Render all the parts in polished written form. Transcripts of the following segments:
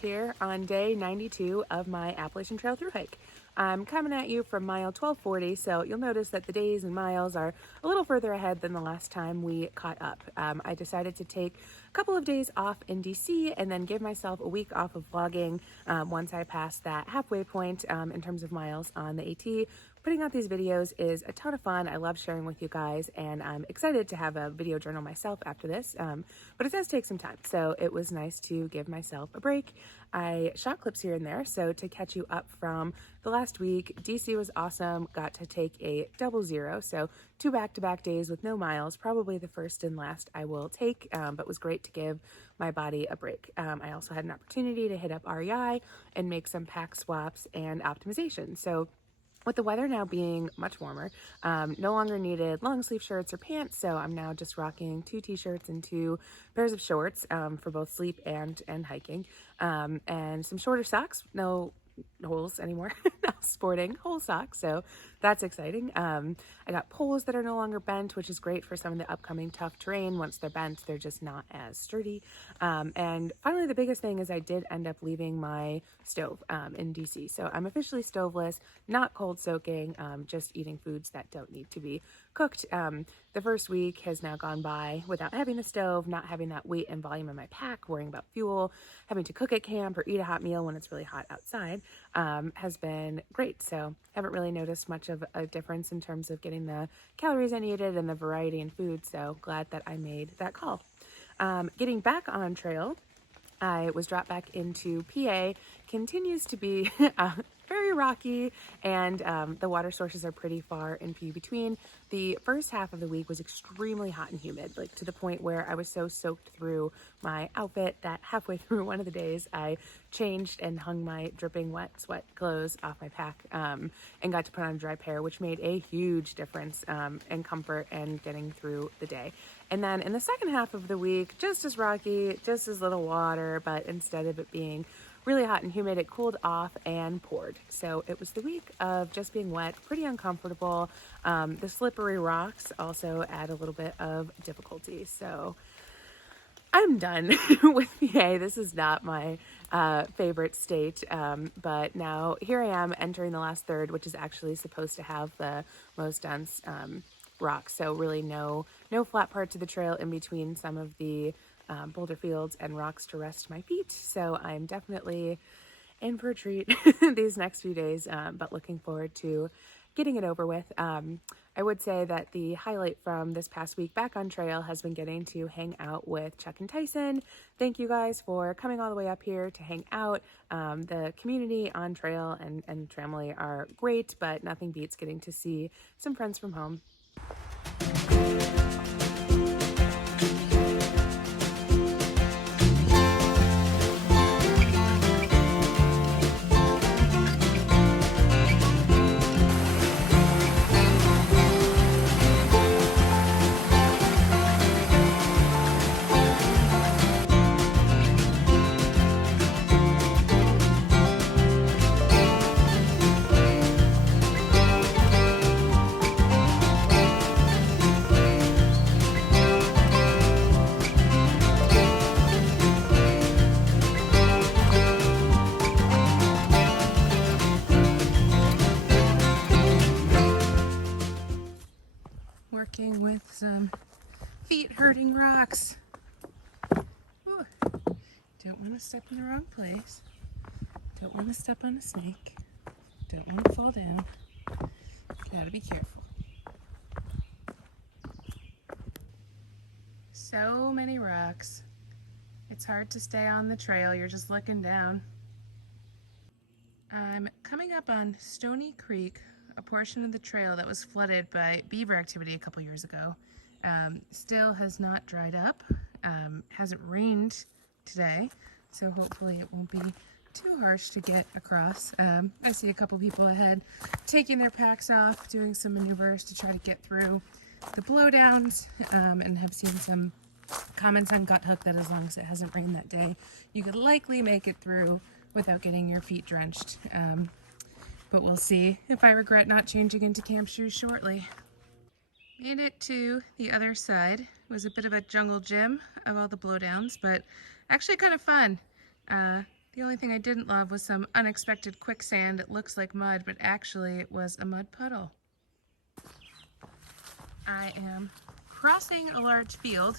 here on day 92 of my Appalachian Trail thru hike. I'm coming at you from mile 1240, so you'll notice that the days and miles are a little further ahead than the last time we caught up. I decided to take a couple of days off in DC and then give myself a week off of vlogging once I passed that halfway point in terms of miles on the AT. Putting out these videos is a ton of fun. I love sharing with you guys, and I'm excited to have a video journal myself after this, but it does take some time, so it was nice to give myself a break. I shot clips here and there, so to catch you up from the last week, DC was awesome. Got to take a double zero, so 2 back-to-back days with no miles, probably the first and last I will take, but was great to give my body a break. I also had an opportunity to hit up REI and make some pack swaps and optimization. So with the weather now being much warmer, no longer needed long sleeve shirts or pants, so I'm now just rocking 2 t-shirts and 2 pairs of shorts for both sleep and hiking, and some shorter socks. No holes anymore. Now sporting whole socks, so that's exciting. I got poles that are no longer bent, which is great for some of the upcoming tough terrain. Once they're bent, they're just not as sturdy. And finally, the biggest thing is I did end up leaving my stove in DC, so I'm officially stoveless, not cold soaking, just eating foods that don't need to be cooked. The first week has now gone by without having a stove, not having that weight and volume in my pack, worrying about fuel, having to cook at camp or eat a hot meal when it's really hot outside, has been great. So haven't really noticed much of a difference in terms of getting the calories I needed and the variety in food, so glad that I made that call. Getting back on trail, I was dropped back into PA, continues to be very rocky, and the water sources are pretty far and few between. The first half of the week was extremely hot and humid, like to the point where I was so soaked through my outfit that halfway through one of the days I changed and hung my dripping wet sweat clothes off my pack and got to put on a dry pair, which made a huge difference in comfort and getting through the day. And then in the second half of the week, just as rocky, just as little water, but instead of it being really hot and humid, it cooled off and poured. So it was the week of just being wet, pretty uncomfortable. The slippery rocks also add a little bit of difficulty. So I'm done with PA. This is not my favorite state, but now here I am entering the last third, which is actually supposed to have the most dense rocks. So really no flat parts of the trail in between some of the boulder fields and rocks to rest my feet. So I'm definitely in for a treat these next few days, but looking forward to getting it over with. I would say that the highlight from this past week back on trail has been getting to hang out with Chuck and Tyson. Thank you guys for coming all the way up here to hang out. The community on trail and Tramley are great, but nothing beats getting to see some friends from home. Working with some feet hurting rocks. Ooh. Don't want to step in the wrong place. Don't want to step on a snake. Don't want to fall down. Gotta be careful. So many rocks. It's hard to stay on the trail. You're just looking down. I'm coming up on Stony Creek, a portion of the trail that was flooded by beaver activity a couple years ago. Still has not dried up. Hasn't rained today, so hopefully it won't be too harsh to get across. I see a couple people ahead taking their packs off, doing some maneuvers to try to get through the blowdowns, and have seen some comments on Gut Hook that as long as it hasn't rained that day, you could likely make it through without getting your feet drenched. But we'll see if I regret not changing into camp shoes shortly. Made it to the other side. It was a bit of a jungle gym of all the blowdowns, but actually kind of fun. The only thing I didn't love was some unexpected quicksand. It looks like mud, but actually it was a mud puddle. I am crossing a large field.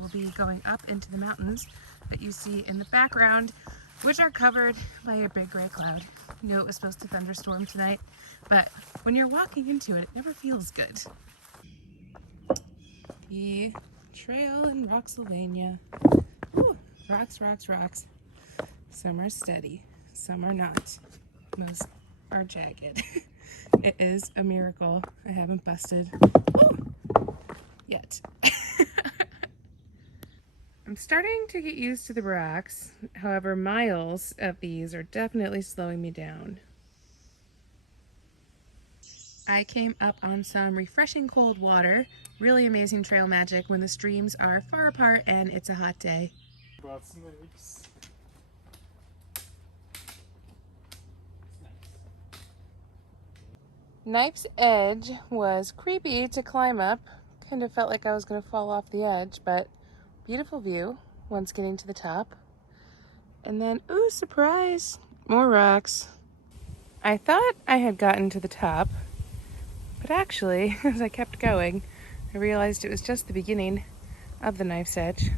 We'll be going up into the mountains that you see in the background, which are covered by a big gray cloud. You know it was supposed to thunderstorm tonight, but when you're walking into it, it never feels good. The trail in Rocksylvania. Ooh, rocks, rocks, rocks. Some are steady, some are not. Most are jagged. It is a miracle I haven't busted yet. I'm starting to get used to the rocks. However, miles of these are definitely slowing me down. I came up on some refreshing cold water. Really amazing trail magic when the streams are far apart and it's a hot day. Knife's Edge was creepy to climb up. Kind of felt like I was going to fall off the edge, but beautiful view once getting to the top. And then, ooh, surprise, more rocks. I thought I had gotten to the top, but actually, as I kept going, I realized it was just the beginning of the Knife's Edge.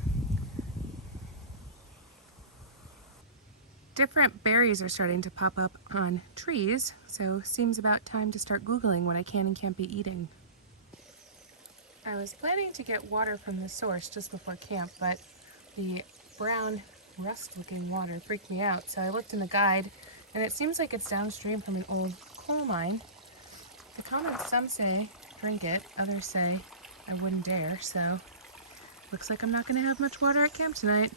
Different berries are starting to pop up on trees, so seems about time to start Googling what I can and can't be eating. I was planning to get water from the source just before camp, but the brown rust-looking water freaked me out, so I looked in the guide, and it seems like it's downstream from an old coal mine. The comments, some say drink it, others say I wouldn't dare, so looks like I'm not going to have much water at camp tonight.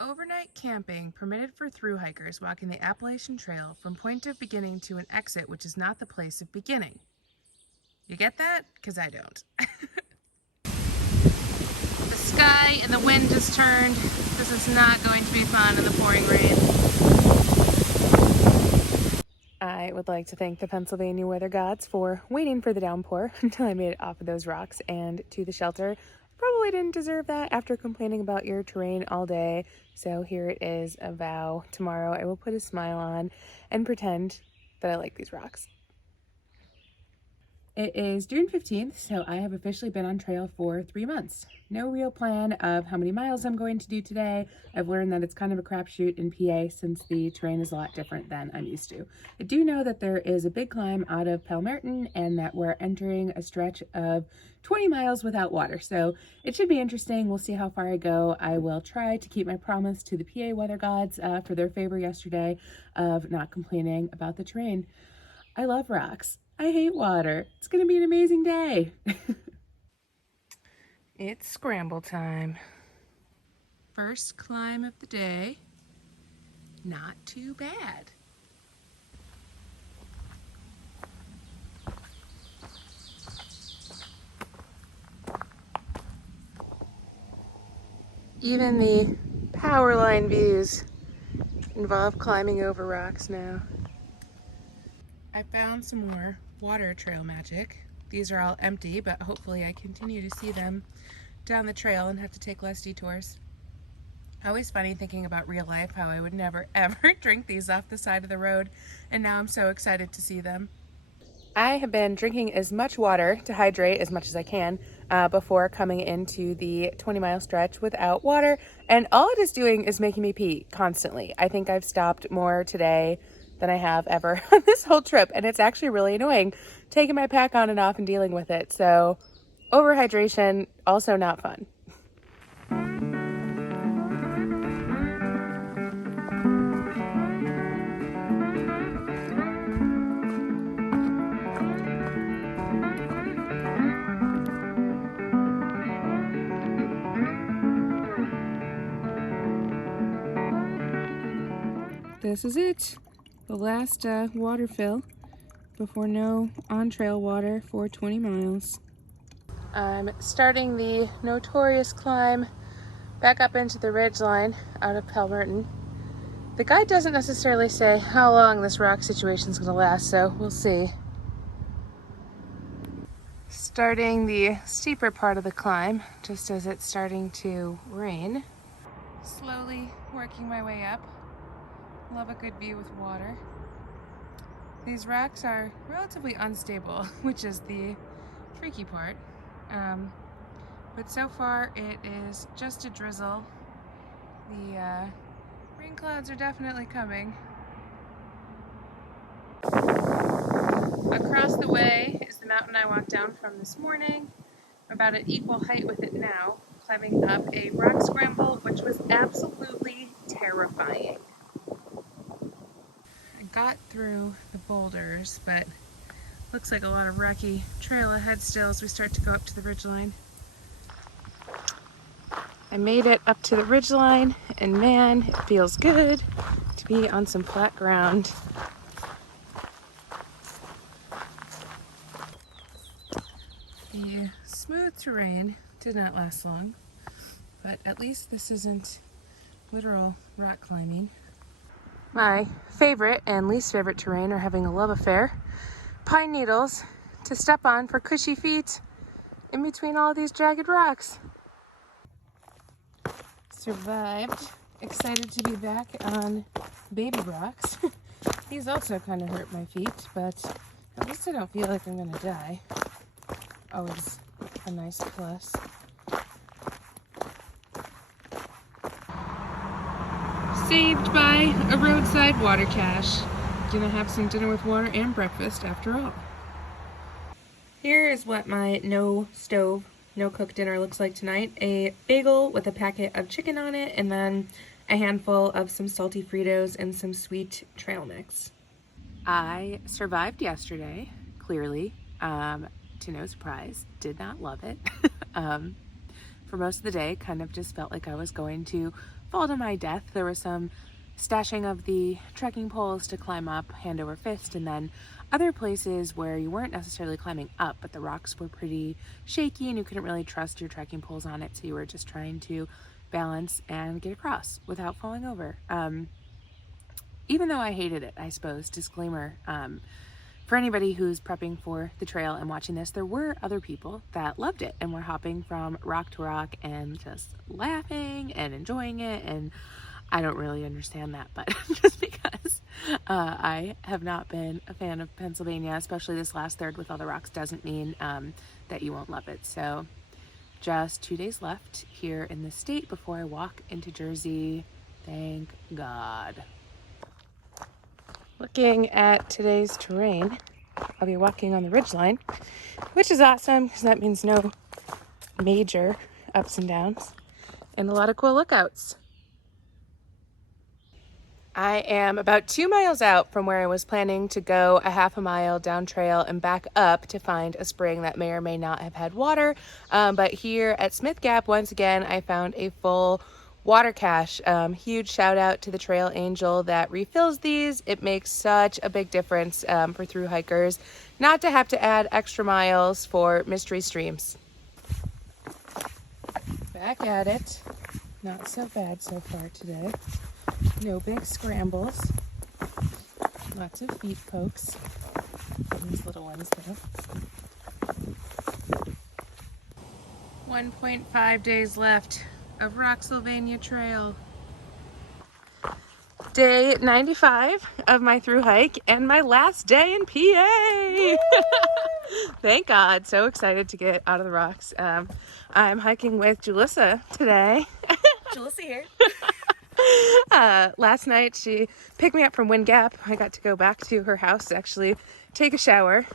Overnight camping permitted for thru hikers walking the Appalachian Trail from point of beginning to an exit which is not the place of beginning. You get that? Because I don't. The sky and the wind has turned. This is not going to be fun in the pouring rain. I would like to thank the Pennsylvania weather gods for waiting for the downpour until I made it off of those rocks and to the shelter. Probably didn't deserve that after complaining about your terrain all day. So here it is, a vow. Tomorrow I will put a smile on and pretend that I like these rocks. It is June 15th, so I have officially been on trail for 3 months. No real plan of how many miles I'm going to do today. I've learned that it's kind of a crapshoot in PA since the terrain is a lot different than I'm used to. I do know that there is a big climb out of Palmerton and that we're entering a stretch of 20 miles without water, so it should be interesting. We'll see how far I go. I will try to keep my promise to the PA weather gods for their favor yesterday of not complaining about the terrain. I love rocks. I hate water. It's gonna be an amazing day. It's scramble time. First climb of the day. Not too bad. Even the power line views involve climbing over rocks now. I found some more water trail magic. These are all empty, but hopefully I continue to see them down the trail and have to take less detours. Always funny thinking about real life, how I would never ever drink these off the side of the road, and now I'm so excited to see them. I have been drinking as much water to hydrate as much as I can before coming into the 20-mile stretch without water, and all it is doing is making me pee constantly. I think I've stopped more today than I have ever on this whole trip, and it's actually really annoying taking my pack on and off and dealing with it. So overhydration, also not fun. This is it. The last water fill before no on-trail water for 20 miles. I'm starting the notorious climb back up into the ridgeline out of Palmerton. The guide doesn't necessarily say how long this rock situation is going to last, so we'll see. Starting the steeper part of the climb, just as it's starting to rain. Slowly Working my way up. Love a good view with water. These rocks are relatively unstable, which is the tricky part. But so far it is just a drizzle. The rain clouds are definitely coming. Across the way is the mountain I walked down from this morning. I'm about at equal height with it now, climbing up a rock scramble, which was absolutely terrifying. I got through the boulders, but looks like a lot of rocky trail ahead still as we start to go up to the ridgeline. I made it up to the ridgeline, and man, it feels good to be on some flat ground. The smooth terrain did not last long, but at least this isn't literal rock climbing. My favorite and least favorite terrain are having a love affair. Pine needles to step on for cushy feet in between all these jagged rocks. Survived. Excited to be back on baby rocks. These also kind of hurt my feet, but at least I don't feel like I'm gonna die. Always a nice plus. Saved by a roadside water cache. Gonna have some dinner with water and breakfast after all. Here is what my no stove, no cook dinner looks like tonight. A bagel with a packet of chicken on it, and then a handful of some salty Fritos and some sweet trail mix. I survived yesterday, clearly, to no surprise. Did not love it. For most of the day, kind of just felt like I was going to fall to my death. There was some stashing of the trekking poles to climb up hand over fist, and then other places where you weren't necessarily climbing up, but the rocks were pretty shaky and you couldn't really trust your trekking poles on it, so you were just trying to balance and get across without falling over. Even though I hated it, I suppose, disclaimer, for anybody who's prepping for the trail and watching this, there were other people that loved it and were hopping from rock to rock and just laughing and enjoying it, and I don't really understand that, but just because I have not been a fan of Pennsylvania, especially this last third with all the rocks, doesn't mean that you won't love it. So just 2 days left here in the state before I walk into Jersey. Thank God. Looking at today's terrain, I'll be walking on the ridgeline, which is awesome because that means no major ups and downs and a lot of cool lookouts. I am about 2 miles out from where I was planning to go a half a mile down trail and back up to find a spring that may or may not have had water. But here at Smith Gap, once again, I found a full water cache. Huge shout out to the trail angel that refills these. It makes such a big difference for thru hikers not to have to add extra miles for mystery streams. Back at it. Not so bad so far today. No big scrambles. Lots of feet pokes. These little ones though. 1.5 days left of Rocksylvania Trail. Day 95 of my thru hike and my last day in PA. Thank God. So excited to get out of the rocks. I'm hiking with Julissa today. Julissa here. Last night she picked me up from Wind Gap. I got to go back to her house to actually take a shower.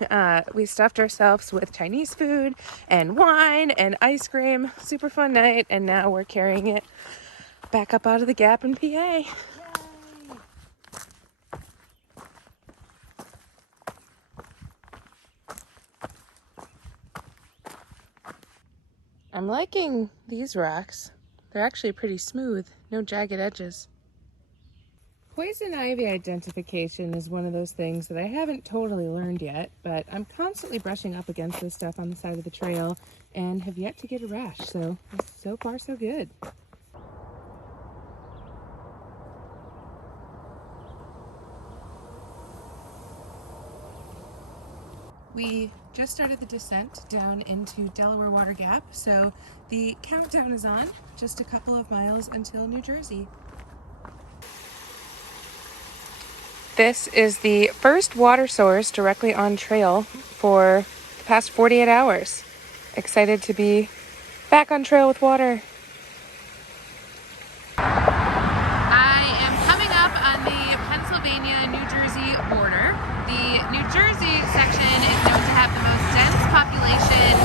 We stuffed ourselves with Chinese food and wine and ice cream. Super fun night, and now we're carrying it back up out of the gap in PA. Yay. I'm liking these rocks. They're actually pretty smooth, no jagged edges. Poison ivy identification is one of those things that I haven't totally learned yet, but I'm constantly brushing up against this stuff on the side of the trail and have yet to get a rash, so far so good. We just started the descent down into Delaware Water Gap, so the countdown is on. Just a couple of miles until New Jersey. This is the first water source directly on trail for the past 48 hours. Excited to be back on trail with water. I am coming up on the Pennsylvania-New Jersey border. The New Jersey section is known to have the most dense population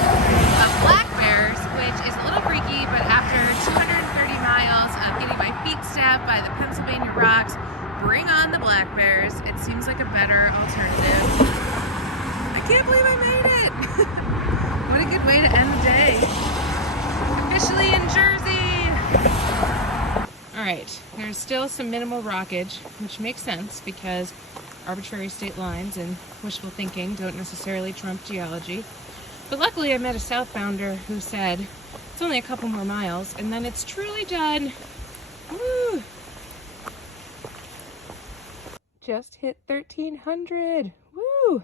of black bears, which is a little freaky, but after 230 miles of getting my feet stabbed by the Pennsylvania rocks, bring on the black bears, it seems like a better alternative. I can't believe I made it! What a good way to end the day. Officially in Jersey! Alright, there's still some minimal rockage, which makes sense because arbitrary state lines and wishful thinking don't necessarily trump geology. But luckily I met a southbounder who said it's only a couple more miles and then it's truly done. Woo! Just hit 1,300. Woo!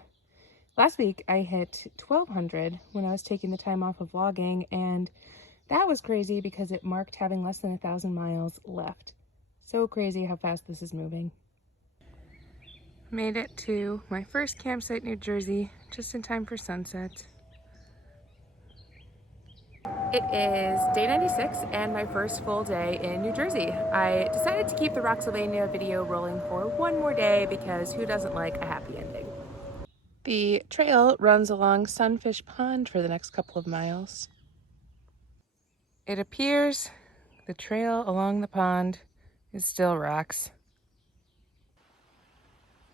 Last week I hit 1,200 when I was taking the time off of vlogging, and that was crazy because it marked having less than 1,000 miles left. So crazy how fast this is moving. Made it to my first campsite, New Jersey, just in time for sunset. It is day 96 and my first full day in New Jersey. I decided to keep the Rocksylvania video rolling for one more day because who doesn't like a happy ending? The trail runs along Sunfish Pond for the next couple of miles. It appears the trail along the pond is still rocks.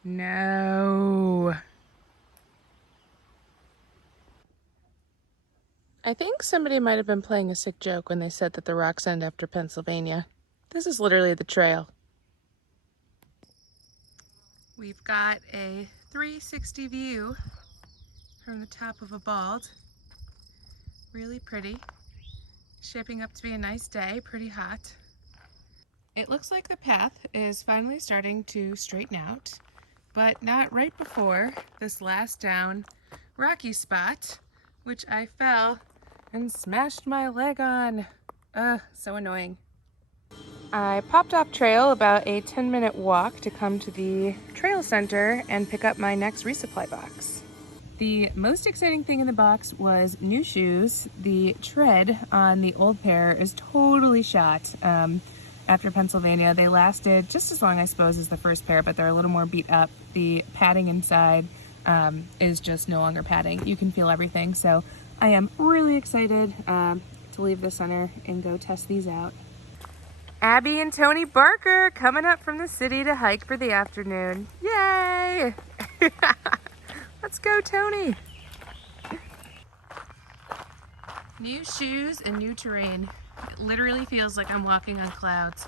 No. I think somebody might have been playing a sick joke when they said that the rocks end after Pennsylvania. This is literally the trail. We've got a 360 view from the top of a bald. Really pretty. Shaping up to be a nice day, pretty hot. It looks like the path is finally starting to straighten out, but not right before this last down rocky spot, which I fell and smashed my leg on. So annoying. I popped off trail about a 10-minute walk to come to the trail center and pick up my next resupply box. The most exciting thing in the box was new shoes. The tread on the old pair is totally shot. After Pennsylvania, they lasted just as long, I suppose, as the first pair, but they're a little more beat up. The padding inside is just no longer padding. You can feel everything, so I am really excited to leave the center and go test these out. Abby and Tony Barker coming up from the city to hike for the afternoon. Yay! Let's go, Tony! New shoes and new terrain. It literally feels like I'm walking on clouds.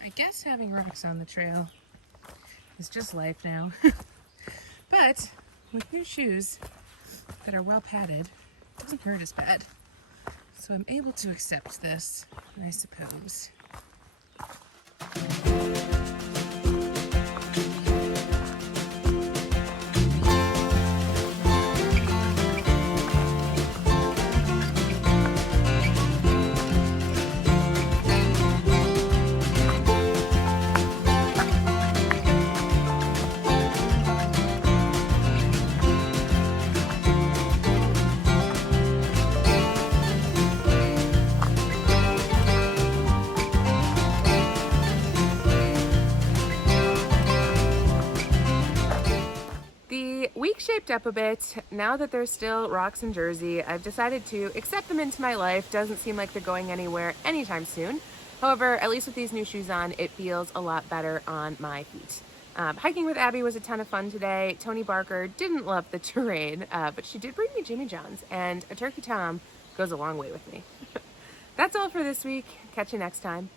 I guess having rocks on the trail is just life now. But with new shoes that are well padded, it doesn't hurt as bad. So I'm able to accept this, I suppose. Week shaped up a bit. Now that there's still rocks in Jersey, I've decided to accept them into my life. Doesn't seem like they're going anywhere anytime soon. However, at least with these new shoes on, it feels a lot better on my feet. Hiking with Abby was a ton of fun today. Tony Barker didn't love the terrain, but she did bring me Jimmy John's, and a turkey tom goes a long way with me. That's all for this week. Catch you next time.